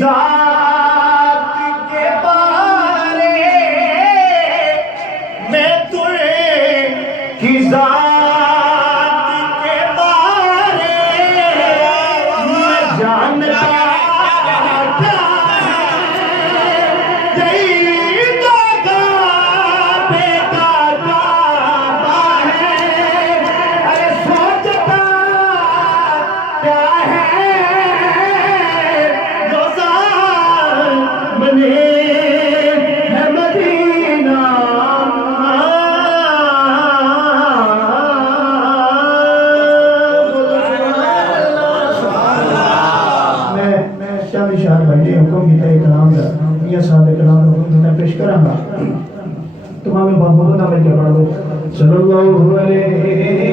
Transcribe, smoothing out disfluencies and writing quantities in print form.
जात के बारे मैं तुझे की जात के बारे मैं जानता था यही दागा बेदागा है अरे सोचता क्या है मने है मदीना मैं शामी शाह भाई ने हुक्म किया कलाम दा मियां साहब के कलाम हुक्म मैं पेश करांगा तमाम बाबू का नाम लेके पढ़ो सल्लल्लाहु अलैहि